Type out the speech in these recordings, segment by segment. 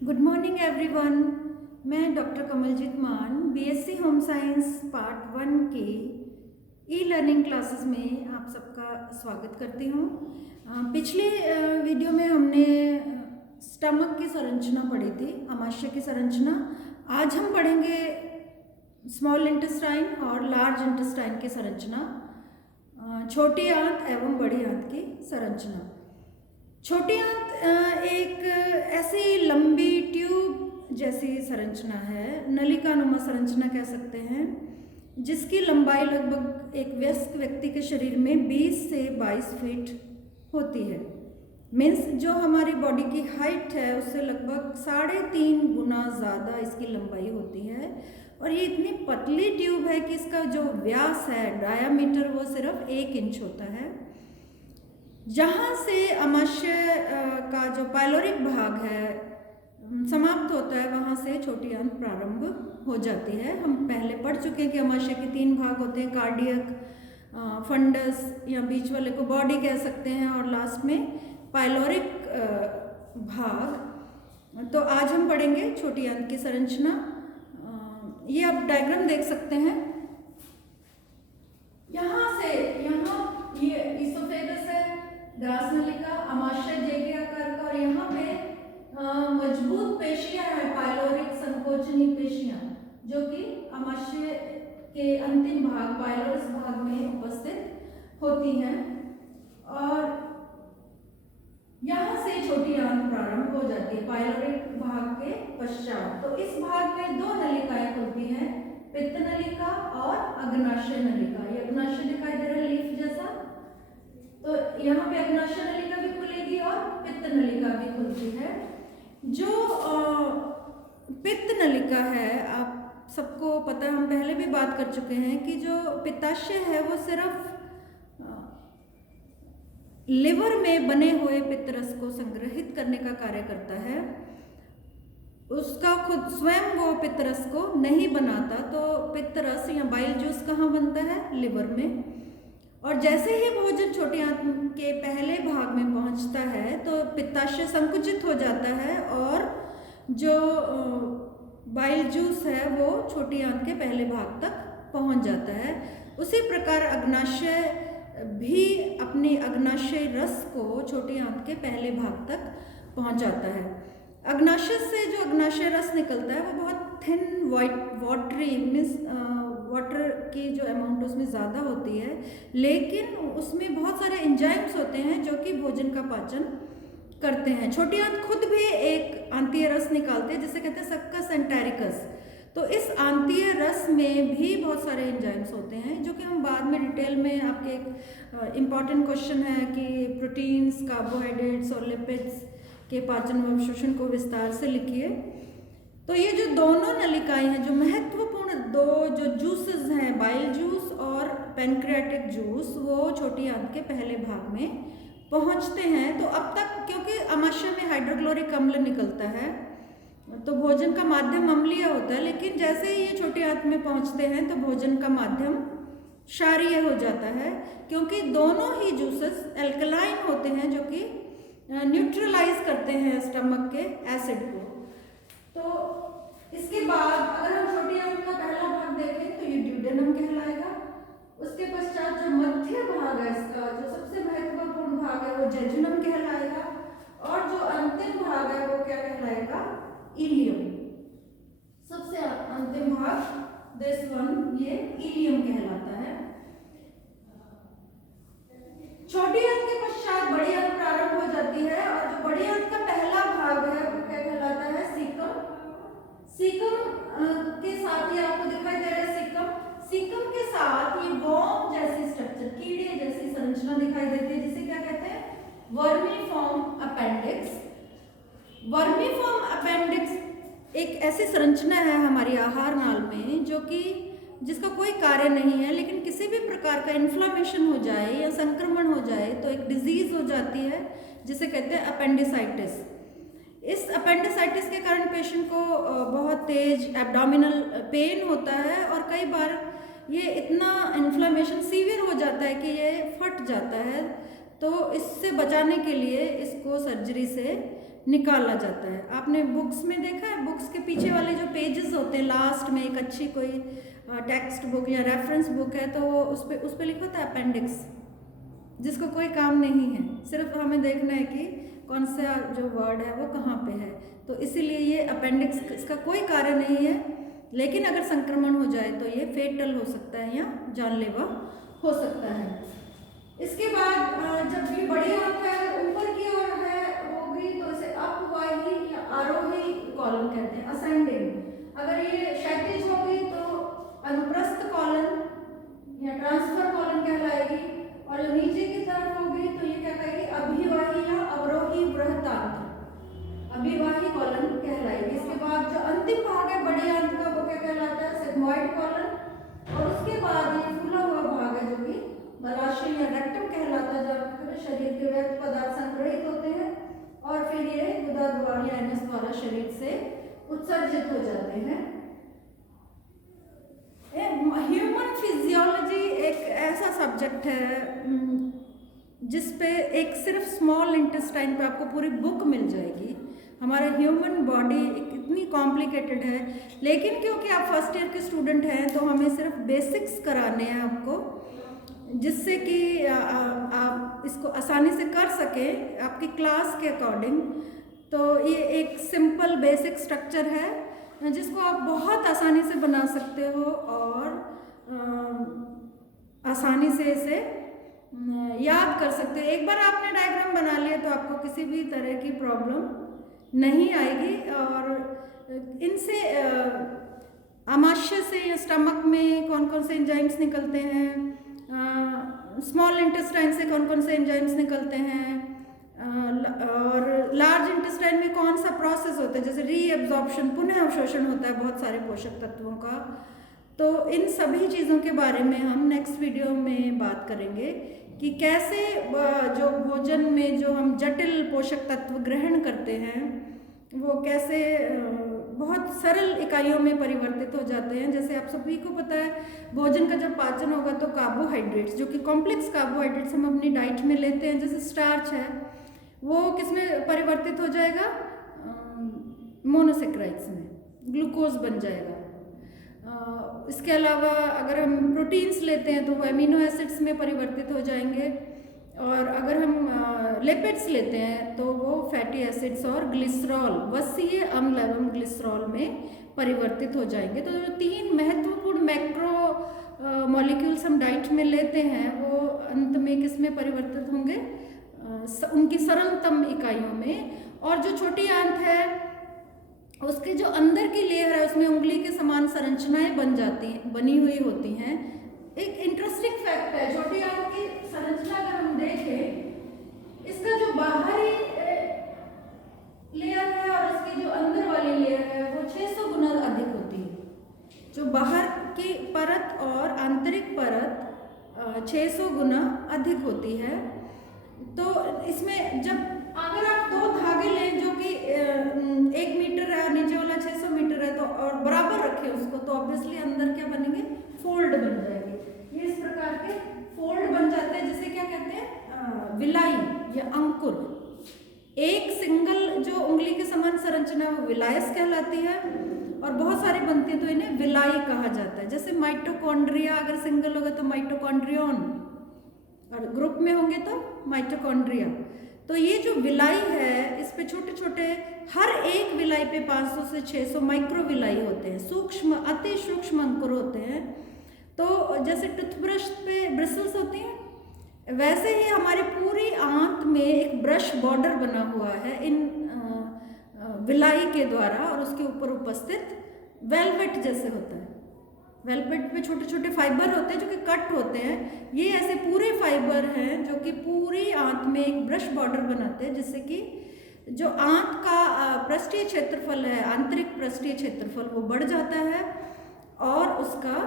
Good morning everyone. मैं doctor Kamaljeet मान BSc home science part 1 के ई लर्निंग क्लासेस में आप सबका स्वागत करती हूँ। पिछले वीडियो में हमने स्टमक की संरचना पढ़ी थी, आमाशय की संरचना। आज हम पढ़ेंगे स्मॉल इंटेस्टाइन और लार्ज इंटेस्टाइन की संरचना, छोटी आंत एवं बड़ी आंत की संरचना। छोटी आंत एक ऐसी लंबी ट्यूब जैसी संरचना है, नलिकानुमा संरचना कह सकते हैं, जिसकी लंबाई लगभग एक वयस्क व्यक्ति के शरीर में 20 से 22 फीट होती है। मीन्स जो हमारी बॉडी की हाइट है उससे लगभग 3.5 गुना ज़्यादा इसकी लंबाई होती है। और ये इतनी पतली ट्यूब है कि इसका जो व्यास है, डायामीटर, वो सिर्फ 1 इंच होता है। जहाँ से आमाशय का जो पाइलोरिक भाग है समाप्त होता है, वहाँ से छोटी आंत प्रारंभ हो जाती है। हम पहले पढ़ चुके हैं कि आमाशय के 3 भाग होते हैं, कार्डियक, फंडस या बीच वाले को बॉडी कह सकते हैं, और लास्ट में पाइलोरिक भाग। तो आज हम पढ़ेंगे छोटी आंत की संरचना। ये आप डायग्राम देख सकते हैं। यहाँ से यहाँ ये इसोफेगस है, ग्रास नलिका, आमाशय जे के आकार का, और यहाँ पे मजबूत पेशियां हैं, पाइलोरिक संकोचनी पेशियां, जो कि आमाशय के अंतिम भाग, पाइलोरस भाग में उपस्थित होती हैं। और यहाँ से छोटी आंत प्रारंभ हो जाती है पाइलोरिक भाग के पश्चात। तो इस भाग में 2 नलिकाएं खुलती हैं, पित्त नलिका और अग्नाशय नलिका। ये अग्नाशय दिखाई दे रहा है लीफ जैसा, तो यहाँ पे अग्नाशय नलिका भी खुलेगी और पित्त नलिका भी खुलती है। जो पित्त नलिका है, आप सबको पता है, हम पहले भी बात कर चुके हैं कि जो पित्ताशय है वो सिर्फ लिवर में बने हुए पित्तरस को संग्रहित करने का कार्य करता है। उसका खुद स्वयं वो पित्तरस को नहीं बनाता। तो पित्तरस या बाइल जूस कहाँ बनता है? लिवर में। और जैसे ही भोजन छोटी आंत के पहले भाग में पहुंचता है तो पित्ताशय संकुचित हो जाता है और जो बाइल जूस है वो छोटी आंत के पहले भाग तक पहुंच जाता है। उसी प्रकार अग्नाशय भी अपनी अग्नाशय रस को छोटी आंत के पहले भाग तक पहुंचाता है। अग्नाशय से जो अग्नाशय रस निकलता है वो बहुत थिन वाटरी, मीन्स वाटर की जो अमाउंट उसमें ज़्यादा होती है, लेकिन उसमें बहुत सारे एंजाइम्स होते हैं जो कि भोजन का पाचन करते हैं। छोटी आंत खुद भी एक आंतीय रस निकालते हैं जिसे कहते हैं सक्कस एंटेरिकस। तो इस आंतीय रस में भी बहुत सारे एंजाइम्स होते हैं, जो कि हम बाद में डिटेल में, आपके एक इम्पॉर्टेंट क्वेश्चन है कि प्रोटीन्स, कार्बोहाइड्रेट्स और लिपिड्स के पाचन व अवशोषण को विस्तार से लिखिए। तो ये जो दोनों नलिकाएं हैं, जो महत्वपूर्ण 2 जो जूसेस हैं, बाइल जूस और पैनक्रियाटिक जूस, वो छोटी आंत के पहले भाग में पहुंचते हैं। तो अब तक क्योंकि आमाशय में हाइड्रोक्लोरिक अम्ल निकलता है तो भोजन का माध्यम अम्लीय होता है, लेकिन जैसे ही ये छोटी आंत में पहुंचते हैं तो भोजन का माध्यम क्षारीय हो जाता है, क्योंकि दोनों ही जूसेस एल्कलाइन होते हैं जो कि न्यूट्रलाइज करते हैं स्टमक के एसिड को। तो इसके बाद अगर हम छोटी आंत का पहला भाग देखें तो ये ड्यूडेनम कहलाएगा। उसके पश्चात जो मध्य भाग है इसका, जो सबसे महत्वपूर्ण भाग है, वो जेजुनम कहलाएगा, और जो अंतिम भाग है वो क्या कहलाएगा? इलियम। सबसे अंतिम भाग, दिस वन, ये इलियम कहलाता है। छोटी आंत के पश्चात बड़ी आंत प्रारंभ हो जाती है, और जो बड़ी आंत का पहला भाग है वो क्या कहलाता है? सीकम। सीकम के साथ ही आपको दिखाई दे रहा है सीकम। सीकम के साथ ये वॉर्म जैसी स्ट्रक्चर, कीड़े जैसी संरचना दिखाई देती है, जिसे क्या कहते हैं? Vermiform appendix. वर्मीफॉर्म अपेंडिक्स एक ऐसी संरचना है हमारी आहार नाल में जो कि जिसका कोई कार्य नहीं है, लेकिन किसी भी प्रकार का इन्फ्लामेशन हो जाए या संक्रमण हो जाए तो एक डिजीज हो जाती है जिसे कहते हैं अपेंडिसाइटिस। इस अपेंडिसाइटिस के कारण पेशेंट को बहुत तेज एब्डोमिनल पेन होता है, और कई बार ये इतना इन्फ्लामेशन सीवियर हो जाता है कि ये फट जाता है। तो इससे बचाने के लिए इसको सर्जरी से निकाला जाता है। आपने बुक्स में देखा है, बुक्स के पीछे वाले जो पेजेस होते हैं, लास्ट में एक अच्छी कोई टेक्स्ट बुक या रेफरेंस बुक है तो वो उस पे लिखा होता है अपेंडिक्स, जिसको कोई काम नहीं है, सिर्फ हमें देखना है कि कौन सा जो वर्ड है वो कहाँ पे है। तो इसीलिए ये अपेंडिक्स, इसका कोई कार्य नहीं है, लेकिन अगर संक्रमण हो जाए तो ये फेटल हो सकता है या जानलेवा हो सकता है। इसके बाद जब ये बड़ी आंत है अगर ऊपर की ओर है होगी तो इसे अपवाही या आरोही कॉलन कहते हैं, असेंडिंग। अगर ये क्षैतिज होगी तो अनुप्रस्थ कॉलन या ट्रांसफर कॉलन कहलाएगी, और जो नीचे की तरफ होगी तो ये क्या कहेगी, अभिवाही या अवरोही बृहतांत्र, अभिवाही कॉलन कहलाएगी। इसके बाद जो अंतिम भाग है बड़ी आंत का वो क्या कहलाता है, सिग्मोइड कॉलन, और उसके बाद ये फूला हुआ भाग है जो कि मलाशय या रेक्टम कहलाता है, जहाँ शरीर के व्यर्थ पदार्थ संग्रहित होते हैं और फिर ये गुदा द्वारा या एनस द्वारा शरीर से उत्सर्जित हो जाते हैं। ह्यूमन फिजियोलॉजी एक ऐसा सब्जेक्ट है जिस पे एक सिर्फ स्मॉल इंटेस्टाइन पे आपको पूरी बुक मिल जाएगी। हमारा ह्यूमन बॉडी इतनी कॉम्प्लिकेटेड है, लेकिन क्योंकि आप फर्स्ट ईयर के स्टूडेंट हैं तो हमें सिर्फ बेसिक्स कराने हैं आपको, जिससे कि आप इसको आसानी से कर सकें आपकी क्लास के अकॉर्डिंग। तो ये एक सिंपल बेसिक स्ट्रक्चर है जिसको आप बहुत आसानी से बना सकते हो और आसानी से इसे याद कर सकते हो। एक बार आपने डायग्राम बना लिया तो आपको किसी भी तरह की प्रॉब्लम नहीं आएगी। और इनसे आमाशय से या स्टमक में कौन कौन से एंजाइम्स निकलते हैं, स्मॉल इंटेस्टाइन से कौन कौन से एंजाइम्स निकलते हैं, और लार्ज इंटेस्टाइन में कौन सा प्रोसेस होता है, जैसे रीएब्जॉर्प्शन, पुनः अवशोषण होता है बहुत सारे पोषक तत्वों का। तो इन सभी चीज़ों के बारे में हम नेक्स्ट वीडियो में बात करेंगे कि कैसे जो भोजन में जो हम जटिल पोषक तत्व ग्रहण करते हैं वो कैसे बहुत सरल इकाइयों में परिवर्तित हो जाते हैं। जैसे आप सभी को पता है भोजन का जब पाचन होगा तो कार्बोहाइड्रेट्स, जो कि कॉम्प्लेक्स कार्बोहाइड्रेट्स हम अपनी डाइट में लेते हैं, जैसे स्टार्च है, वो किसमें परिवर्तित हो जाएगा, मोनोसेक्राइड्स में, ग्लूकोज बन जाएगा। इसके अलावा अगर हम प्रोटीन्स लेते हैं तो वो एमिनो एसिड्स में परिवर्तित हो जाएंगे, और अगर हम लिपिड्स लेते हैं तो वो फैटी एसिड्स और ग्लिसरॉल, वसीय अम्ल एवं ग्लिसरॉल में परिवर्तित हो जाएंगे। तो जो तीन महत्वपूर्ण मैक्रो मॉलिक्यूल्स हम डाइट में लेते हैं वो अंत में किस में परिवर्तित होंगे, उनकी सरलतम इकाइयों में। और जो छोटी आंत है उसके जो अंदर की लेयर है उसमें उंगली के समान संरचनाएं बनी हुई होती हैं। एक इंटरेस्टिंग फैक्ट है, छोटी आंत की संरचना अगर हम देखें, इसका जो बाहरी लेयर है और इसकी जो अंदर वाली लेयर है वो 600 गुना अधिक होती है। जो बाहर की परत और आंतरिक परत 600 गुना अधिक होती है। तो इसमें जब अगर आप दो धागे लें जो कि 1 मीटर है, नीचे वाला 600 मीटर है, तो और बराबर रखें उसको, तो ऑब्वियसली अंदर क्या बनेंगे, फोल्ड बन जाएंगे। ये इस प्रकार के फोल्ड बन जाते हैं, जिसे क्या कहते हैं, विलाई या अंकुर। एक सिंगल जो उंगली के समान संरचना वो विलायस कहलाती है, और बहुत सारी बनती है तो इन्हें विलाई कहा जाता है। जैसे माइटोकॉन्ड्रिया अगर सिंगल होगा तो माइटोकॉन्ड्रियन, और ग्रुप में होंगे तो माइटोकॉन्ड्रिया। तो ये जो विलाई है इस पे छोटे छोटे, हर एक विलाई पे 500 से 600 माइक्रो विलाई होते हैं, सूक्ष्म, अति सूक्ष्म अंकुर होते हैं। तो जैसे टूथब्रश पे ब्रिसल्स होती हैं, वैसे ही हमारी पूरी आंत में एक ब्रश बॉर्डर बना हुआ है इन विलाई के द्वारा, और उसके ऊपर उपस्थित वेलवेट जैसे होता है। वेलवेट में छोटे छोटे फाइबर होते हैं जो कि कट होते हैं। ये ऐसे पूरे फाइबर हैं जो कि पूरी आंत में एक ब्रश बॉर्डर बनाते हैं, जिससे कि जो आंत का पृष्ठीय क्षेत्रफल है, आंतरिक पृष्ठीय क्षेत्रफल, वो बढ़ जाता है, और उसका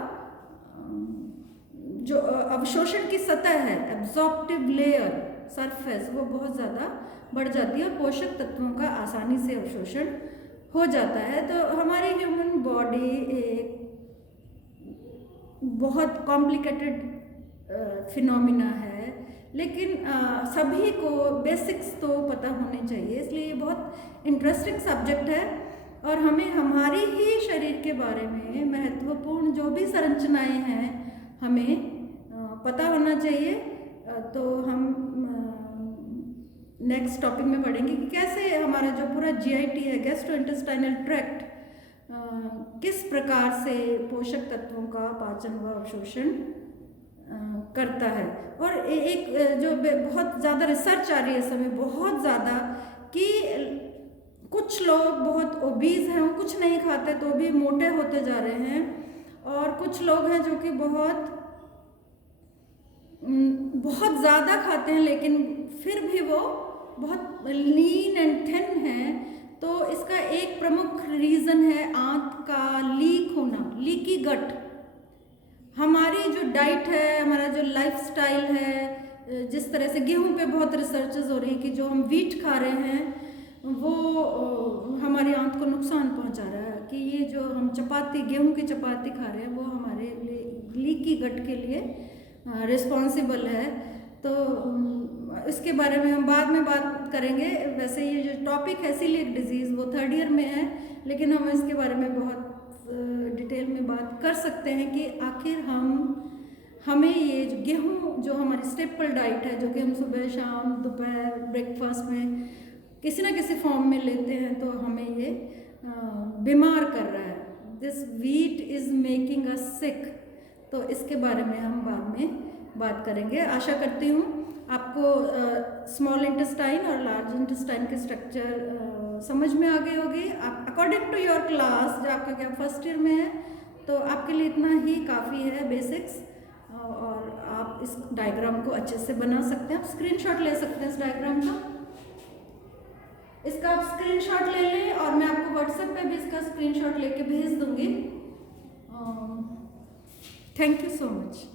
जो अवशोषण की सतह है, एब्जॉर्प्टिव लेयर, सरफेस, वो बहुत ज़्यादा बढ़ जाती है और पोषक तत्वों का आसानी से अवशोषण हो जाता है। तो हमारी ह्यूमन बॉडी एक बहुत कॉम्प्लिकेटेड फिनोमिना है, लेकिन सभी को बेसिक्स तो पता होने चाहिए, इसलिए ये बहुत इंटरेस्टिंग सब्जेक्ट है। और हमें हमारी ही शरीर के बारे में महत्वपूर्ण जो भी संरचनाएं हैं हमें पता होना चाहिए। तो हम नेक्स्ट टॉपिक में पढ़ेंगे कि कैसे हमारा जो पूरा जीआईटी है, गैस्ट्रोइंटेस्टाइनल ट्रैक्ट, किस प्रकार से पोषक तत्वों का पाचन व अवशोषण करता है। और एक जो बहुत ज़्यादा रिसर्च आ रही है इस समय, बहुत ज़्यादा, कि कुछ लोग बहुत ओबीज हैं, वो कुछ नहीं खाते तो भी मोटे होते जा रहे हैं, और कुछ लोग हैं जो कि बहुत ज़्यादा खाते हैं लेकिन फिर भी वो बहुत लीन एंड थिन है। तो इसका एक प्रमुख रीज़न है आंत का लीक होना, लीकी गट। हमारी जो डाइट है, हमारा जो लाइफस्टाइल है, जिस तरह से गेहूं पे बहुत रिसर्चेस हो रही है कि जो हम व्हीट खा रहे हैं वो हमारी आंत को नुकसान पहुंचा रहा है, कि ये जो हम चपाती, गेहूं की चपाती खा रहे हैं वो हमारे लीकी गट के लिए रिस्पॉन्सिबल है। तो इसके बारे में हम बाद में बात करेंगे। वैसे ये जो टॉपिक है सीलिएक डिजीज़ वो 3rd ईयर में है, लेकिन हम इसके बारे में बहुत डिटेल में बात कर सकते हैं कि आखिर हमें ये जो गेहूँ, जो हमारी स्टेपल डाइट है, जो कि हम सुबह शाम दोपहर ब्रेकफास्ट में किसी ना किसी फॉर्म में लेते हैं, तो हमें ये बीमार कर रहा है। This wheat is making us sick. तो इसके बारे में हम बाद में बात करेंगे। आशा करती हूँ आपको स्मॉल इंटेस्टाइन और लार्ज इंटेस्टाइन के स्ट्रक्चर समझ में आ गए होगी। आप अकॉर्डिंग टू योर क्लास, जो आपका क्या 1st ईयर में है, तो आपके लिए इतना ही काफ़ी है बेसिक्स, और आप इस डायग्राम को अच्छे से बना सकते हैं। आप स्क्रीनशॉट ले सकते हैं इस डायग्राम का। इसका आप स्क्रीनशॉट ले लें और मैं आपको व्हाट्सएप पे भी इसका स्क्रीनशॉट लेके भेज दूँगी। Thank you so much.